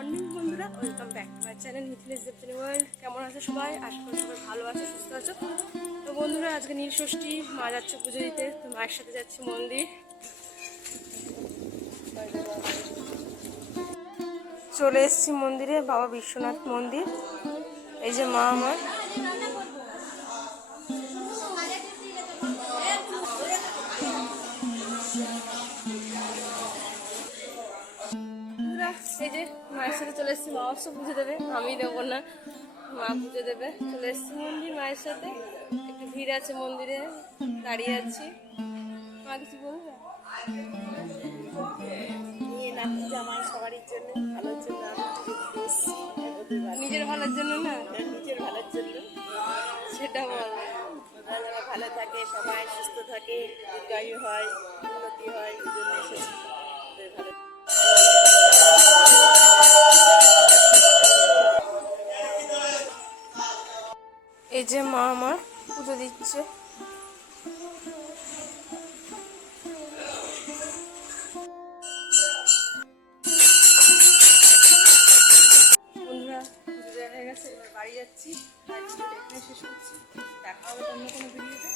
Morning, বন্ধুরা। Welcome back to my channel Mithilesh Debtani world কেমন আছে সবাই? আশা করি সবাই ভালো আছে, সুস্থ আছো। তো বন্ধুরা, আজকে নীল ষষ্ঠী, মা যাচ্ছে পুজো দিতে, তো মায়ের সাথে যাচ্ছি মন্দির। চলে এসেছি মন্দিরে, বাবা বিশ্বনাথ মন্দির। এই যে মা আমার। এই যে মায়ের সাথে চলে এসেছি মা অবশ্য পুজো দেবে আমি দেবো না মা পুজো দেবে চলে এসেছি মন্দির মায়ের সাথে। একটু ভিড় আছে মন্দিরে দাঁড়িয়ে আছি। মা কিছু বলবে। নিজের ভালোর জন্য না? নিজের ভালোর জন্য। সেটা বল। ভালো থাকে সবাই সুস্থ থাকে দীর্ঘায়ু হয় উন্নতি হয় জন্য এই যে মা আমার পুজো দিচ্ছে। বাড়ি যাচ্ছি। শেষ করছি। দেখা হবে অন্য কোনো ভিডিওতে।